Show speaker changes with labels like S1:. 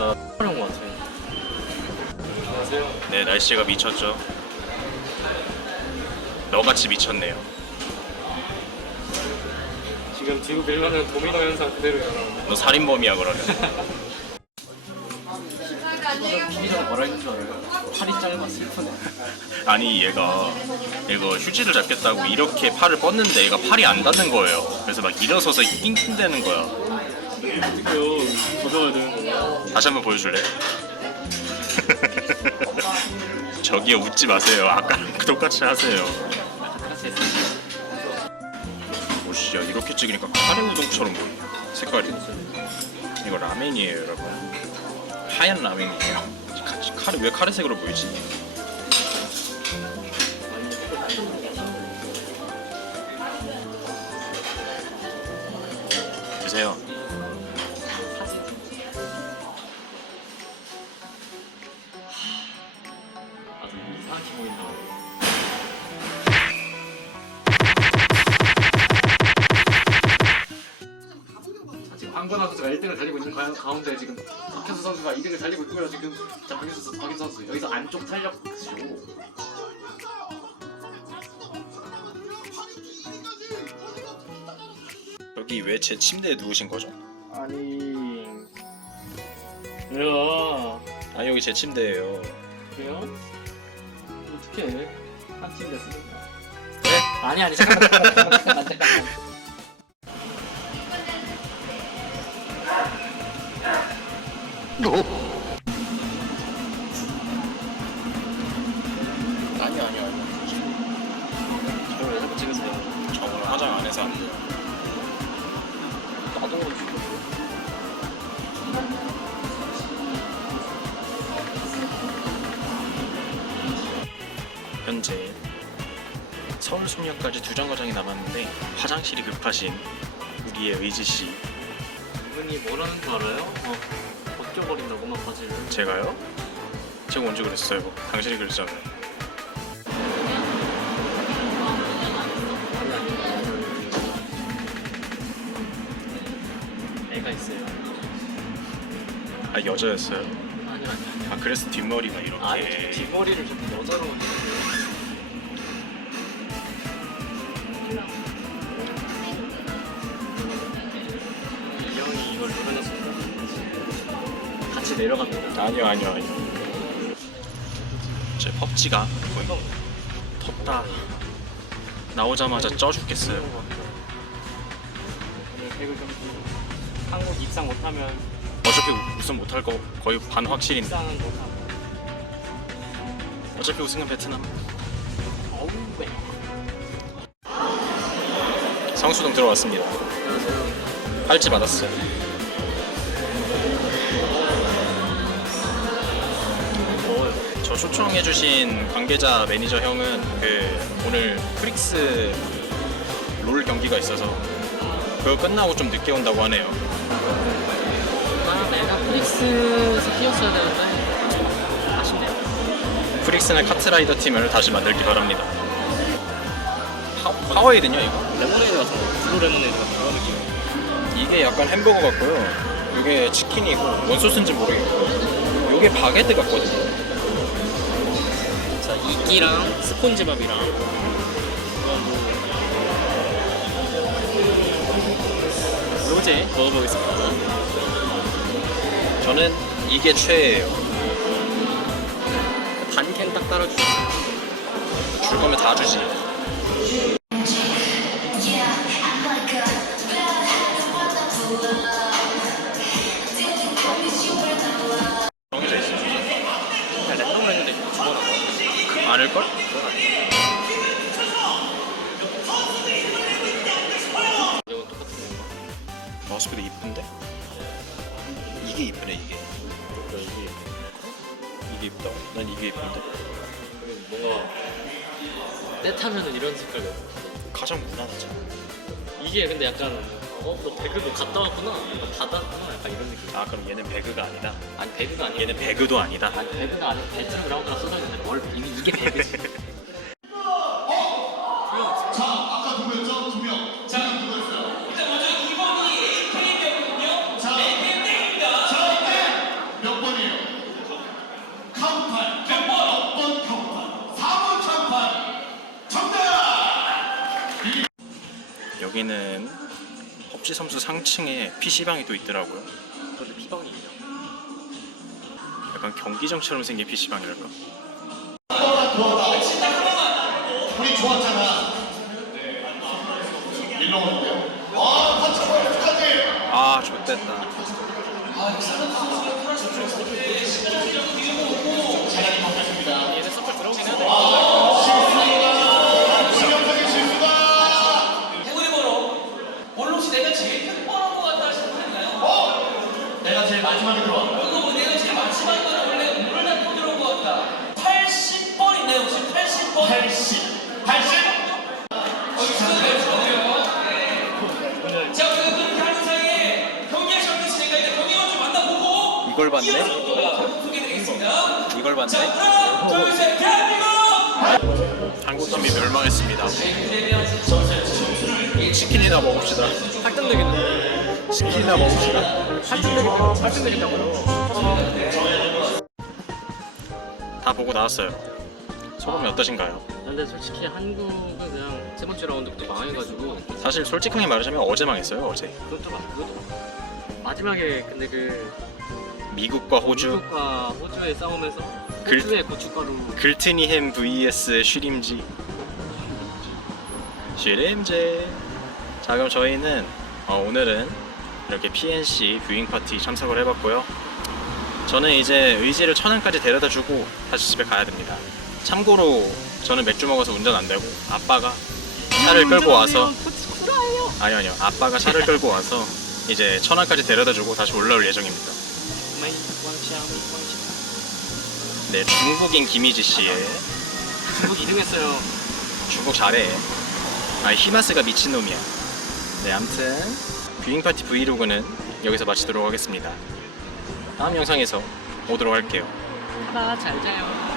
S1: 아나 촬영 것 같아. 안녕하세요.
S2: 네 날씨가 미쳤죠 너같이 미쳤네요
S1: 지금 뒤로 밀면은 도미노 현상 그대로.
S2: 너 살인범이야 그러면
S1: 비비전 뭐라 했는 줄 알아요? 팔이 짧아 슬프네.
S2: 아니 얘가 이거 휴지를 잡겠다고 이렇게 팔을 뻗는데 얘가 팔이 안 닿는 거예요 그래서 막 일어서서 낑낑대는 거야
S1: 어떡해요. 도전해야 되는 거야.
S2: 다시 한번 보여줄래? 저기요 웃지 마세요 아까랑 똑같이 하세요. 오씨야 이렇게 찍으니까 카레 우동처럼 보여 색깔이 이거 라멘이에요 여러분 하얀 라멘이에요 카- 카레 왜 카레색으로 보이지? 드세요
S1: 황건아 선수가 1등을 달리고 있는 가- 가운데 지금 박현수 선수가 2등을 달리고 있고요. 지금 자 박현수 선수, 박현수 선수 여기서 안쪽 탄력 쇼.
S2: 여기 왜 제 침대에 누우신 거죠?
S1: 아니 왜요?
S2: 아 여기 제 침대예요
S1: 왜요? 어떻게 한 팀 됐으니까. 네? 아니 아니 잠깐만 잠깐만 잠깐만 잠깐만.
S2: 아니 아니 아니
S1: 저를 왜 자꾸 찍으세요?
S2: 저 오늘 화장 안 해서 안 돼요.
S1: 나도
S2: 현재 서울 숙녀까지 두 정거장이 남았는데 화장실이 급하신 우리의 의지 씨.
S1: 이분이 뭐라는 줄 알아요? 어, 벗겨버린다고만 바지를.
S2: 제가요? 제가 언제 그랬어요? 당신이 그랬잖아요.
S1: 애가 있어요.
S2: 아 여자였어요?
S1: 아니 아니 아니.
S2: 아 그래서 뒷머리가 이렇게
S1: 아니 뒷머리를 좀 여자로. 내려갑니다.
S2: 아니요 아니요 아니요. 제 펍지가 거의 덥다. 나오자마자 쪄 죽겠어요.
S1: 그리고 좀 한국 입상 못하면
S2: 어차피 우승 못할 거 거의 반 확실인데.
S1: 입상은 못하고.
S2: 어차피 우승은 베트남.
S1: 어우 왜?
S2: 성수동 들어왔습니다. 팔찌 받았어요. 초청해주신 관계자 매니저 형은 그 오늘 프릭스 롤 경기가 있어서 그거 끝나고 좀 늦게 온다고 하네요.
S1: 아 내가 프릭스에서 뛰었어야 되는데 아쉽네요.
S2: 프릭스는 카트라이더 팀을 다시 만들기 바랍니다. 파, 파워에이드냐 이거?
S1: 레모네이드 같은 거, 블루 레모네이드 같은 거 느낌.
S2: 이게 약간 햄버거 같고요. 이게 치킨이고 뭔 소스인지 모르겠고 이게 바게트 같거든요.
S1: 자 이끼랑 스폰지밥이랑 뭐 로제 먹어보겠습니다.
S2: 저는 이게 최애예요.
S1: 반캔 딱 따라주세요.
S2: 줄 거면 다 주지. 마우스피드 이쁜데? 이게 이쁘네 이게.
S1: 그래 이게
S2: 이게 이쁘다. 난 이게 이쁜데.
S1: 뭔가 때 타면은 이런 색깔.
S2: 가장 무난하잖아.
S1: 이게 근데 약간 어, 너 배그도 갔다 왔구나. 너 받았구나. 약간 이런 느낌.
S2: 아 그럼 얘는 배그가 아니다.
S1: 아니 배그가 아니고
S2: 얘는 배그도 아니다.
S1: 아니 배그가 아니고 배틀 그라운드가 쏟아지는데 뭘 이미 이게 배그지. 자, 아까 누구였죠? 두 명. 자,
S3: 그럼 누구였어요? 번이... AK였거든요. 자, 네, AK입니다. 때, 네. 몇 번이요? 카운팔. 몇 번? 몇번 카운팔? 4번 정답!
S2: 여기는 펍지 섬수 상층에 PC방이 또 있더라고요.
S1: 그런데 피방이에요.
S2: 약간 경기장처럼 생긴 PC방이랄까?
S4: 우리 좋았잖아. 일로 오는데요. 아, 한참 축하드려요.
S2: 아, 좋됐다.
S1: 얘네 서클 들어오긴 해야 돼.
S4: 신영석의 실수다.
S3: 해골이번호 원로씨 내가 제일 뻔한 것 같다 하시는 분 있나요?
S4: 내가 제일 마지막에 들어왔다.
S3: 이거 뭐 내가 제일 마지막에 원래 오늘 날또 들어온 것 같다 80번 있나요 혹시 80번?
S4: 80. 80?
S3: 어, 이거 내 축하드려요 네. 자 우리가 그렇게 하는 사이에 경기할 시간 됐으니까 이제 경기 먼저 만나보고
S2: 이걸 봤네? 이걸 봤네?
S3: 대한민국
S2: 한국 팀이 멸망했습니다. 치킨이나 먹읍시다.
S1: 확정되겠네.
S2: 치킨이나 먹읍시다.
S1: 확정되겠다고. 확정되겠다고요.
S2: 다 보고 나왔어요. 소감이 어떠신가요?
S1: 근데 솔직히 한국은 그냥 세 번째 라운드부터 망해가지고
S2: 사실 솔직하게 말하자면 어제 망했어요. 어제
S1: 그것도 맞 그것도 맞- 마지막에 근데 그
S2: 미국과 호주?
S1: 미국과 호주의 싸움에서
S2: 글-
S1: 호주의 고춧가루.
S2: 글트니 햄 vs 쉬림지. 쉬림지. 자 그럼 저희는 어, 오늘은 이렇게 PNC 뷰잉 파티 참석을 해봤고요. 저는 이제 의지를 천안까지 데려다 주고 다시 집에 가야 됩니다. 참고로 저는 맥주 먹어서 운전 안 되고 아빠가 차를 끌고 와서 아니요 아니요. 아빠가 차를 끌고 와서 이제 천안까지 데려다 주고 다시 올라올 예정입니다 네 중국인 김희지 씨의
S1: 중국 2등 했어요.
S2: 중국 잘해. 아 히마스가 미친놈이야. 네 아무튼 뷰잉 파티 브이로그는 여기서 마치도록 하겠습니다. 다음 영상에서 오도록 할게요.
S1: 아, 잘 자요.